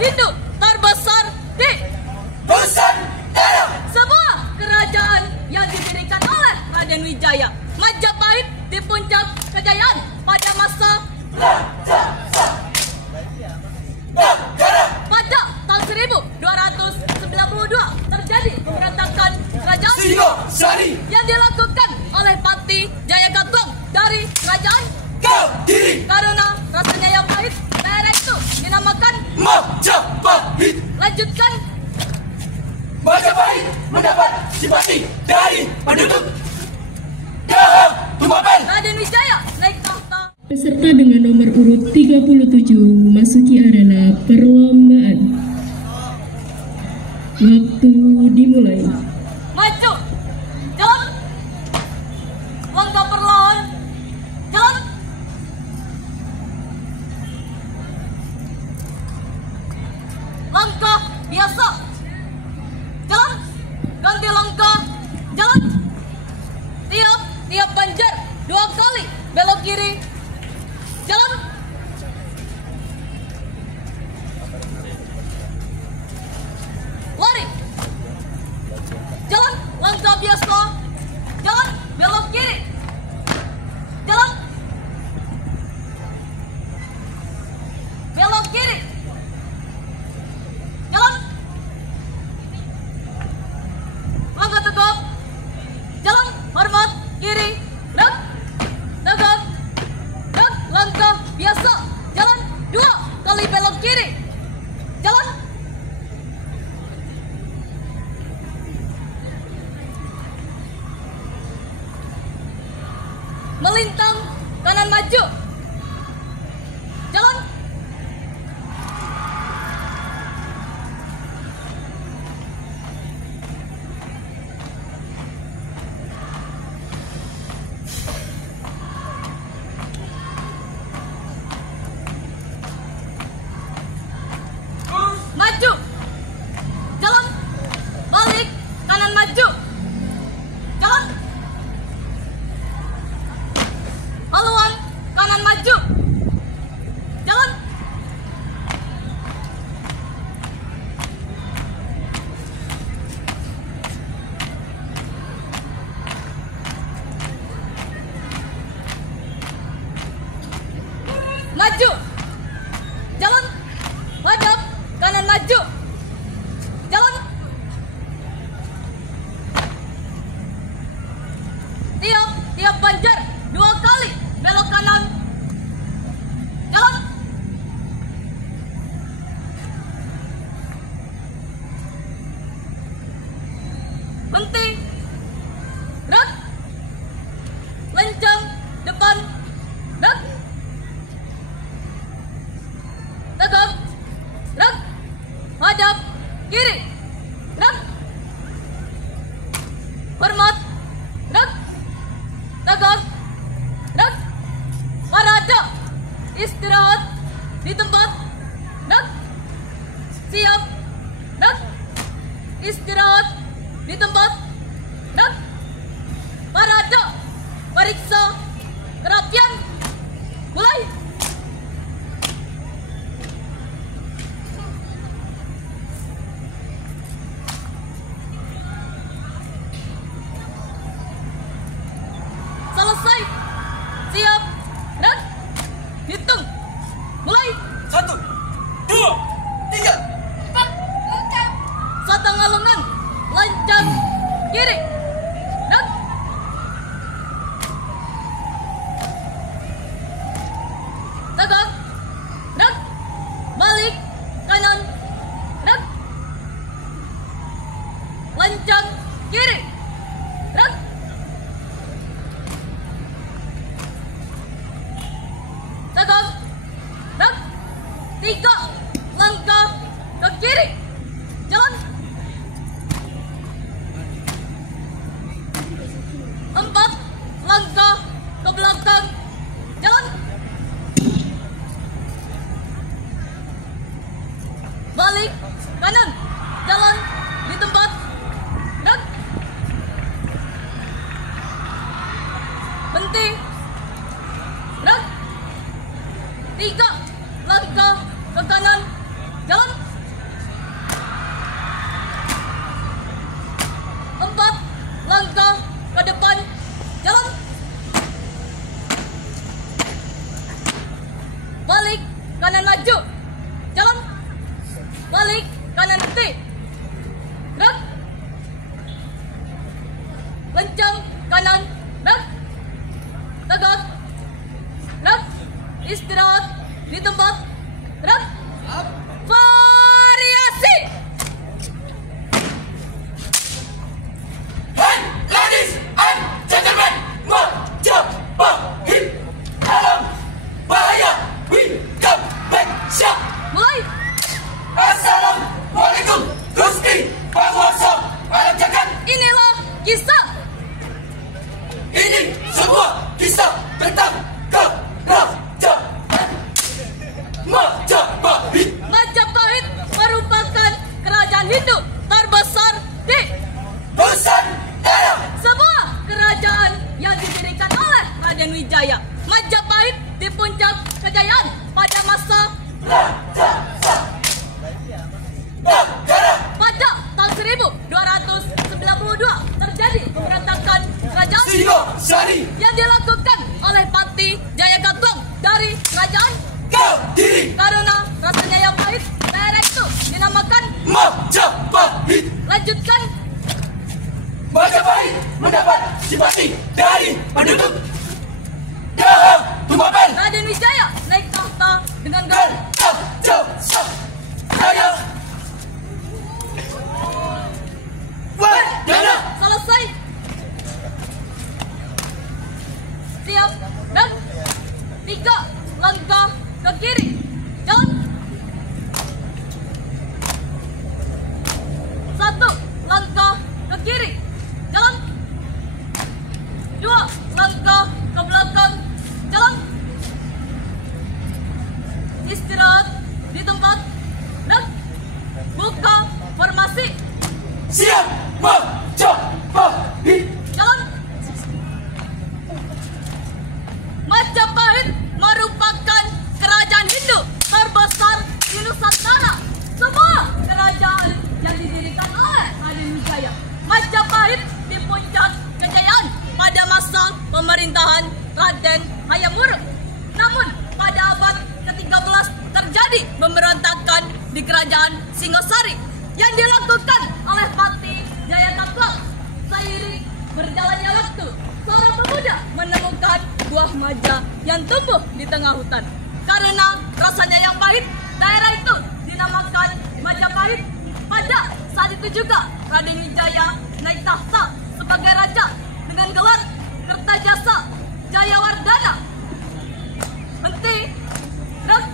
Hindu terbesar di Nusantara. sebuah kerajaan yang didirikan oleh Raden Wijaya Majapahit di puncak kejayaan pada masa pada tahun 1292 terjadi pemberontakan kerajaan Singosari yang dilakukan oleh Patih Jayagatuang dari kerajaan Kediri. karena rasanya yang pahit, daerah itu dinamakan Majapahit. lanjutkan. Majapahit mendapat simpati dari penduduk Dahang Tumaben. Raden Wijaya naik tahta. Peserta dengan nomor urut 37 memasuki arena perlombaan. Waktu dimulai. Maju, jalan, langkah perlahan, jalan, langkah biasa, jalan, ganti langkah, jalan, tiap banjar 2 kali belok kiri, jalan, lari, jalan, langkah biasa, jalan, belok kiri, jalan, belok kiri, jalan, langkah tegak, jalan, hormat, kiri, tegak, langkah biasa, jalan, 2 kali belok kiri, jalan, melintang kanan maju, jalan, maju, jalan, balik kanan maju, jalan, haluan kanan maju, jalan, maju, jalan, hadap kanan maju, jalan, tiap banjar 2 kali belok kanan, jalan, berhenti, gerak, lencang depan, gerak, tegak, gerak, hadap kiri, gerak, hormat, gerak, tegak, gerak, parada, istirahat di tempat, gerak, siap, gerak, istirahat di tempat, gerak, parada, periksa, kerapian, mulai. Selesai, siap, gerak, hitung, mulai. 1, 2, 3, 4, lancang, setengah lengan, lancang, kiri, gerak, tegak, gerak, balik, kanan, gerak, lancang, kiri, gerak, tegak, gerak, 3 langkah ke kiri, jalan, 4 langkah ke belakang, jalan, balik kanan, jalan di tempat, gerak, berhenti, gerak, 3 langkah ke kanan, jalan, kanan maju, jalan, balik, kanan berhenti, gerak, lencang, kanan, gerak, tegak, gerak, istirahat di tempat, gerak, variasi. Hey, ladies and gentlemen, Majapahit dalam bahaya, we come back, siap. Mulai. Assalamualaikum, Gusti Penguasa Alam Jagat. Inilah kisah. Ini sebuah kisah tentang kerajaan Majapahit. Majapahit merupakan kerajaan Hindu terbesar di Nusantara. sebuah kerajaan yang didirikan oleh Raden Wijaya. Majapahit di puncak kejayaan pada masa pada tahun 1292 terjadi pemberontakan kerajaan Singosari yang dilakukan oleh Pati Jayagatuang dari kerajaan Kediri. karena rasanya yang pahit, daerah itu dinamakan. Majapahit. Lanjutkan. Majapahit mendapat simpati dari penduduk Dahang Tumapel Raden Wijaya naik tahta dengan dan gelar Saya Wardana. selesai. Siap dan 3 langkah ke kiri, jalan. 1 langkah ke kiri, jalan. 2 langkah ke belakang, jalan. Istirahat di tempat dan buka formasi, Siap Majapahit. jalan. Majapahit merupakan kerajaan Hindu terbesar di Nusantara. Sebuah kerajaan yang didirikan oleh Raden Wijaya. Majapahit di puncak kejayaan pada masa pemerintahan Raden Hayam Wuruk. Namun pada abad ke-13 terjadi pemberontakan di kerajaan Singosari yang dilakukan oleh Pati Jayagatuang. Seiring berjalannya waktu, seorang pemuda menemukan buah maja yang tumbuh di tengah hutan. Karena rasanya yang pahit, daerah itu dinamakan Majapahit. Pada saat itu juga Raden Wijaya naik tahta sebagai raja dengan gelar Kertajasa Jayawardana. Henti, gerak.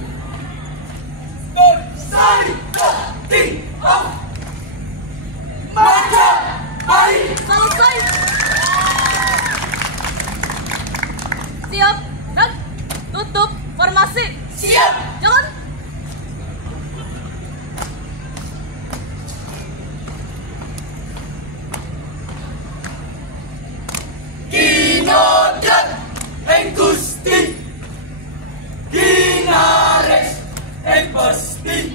Bersari hati Majapahit. Selesai. Siap dan tutup formasi. Siap. Jalan. Kinodrat ing Gusti Ginares ing pasti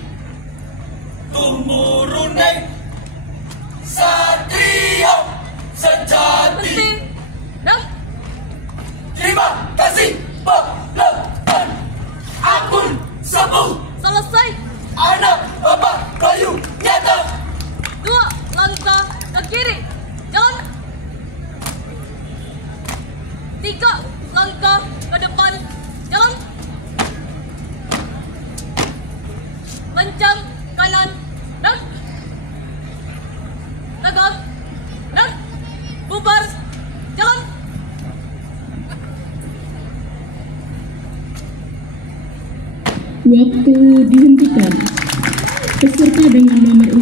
tumurune satria sejati. Henti dan Terima kasih pahlawan Ampun Sepuh selesai. Anak Bapak Bayu Nyata. 2 langkah ke kiri, jalan. 3 langkah ke depan, jalan. Lencang kanan dan tegak dan bubar, jalan. Waktu dihentikan. Peserta dengan nomor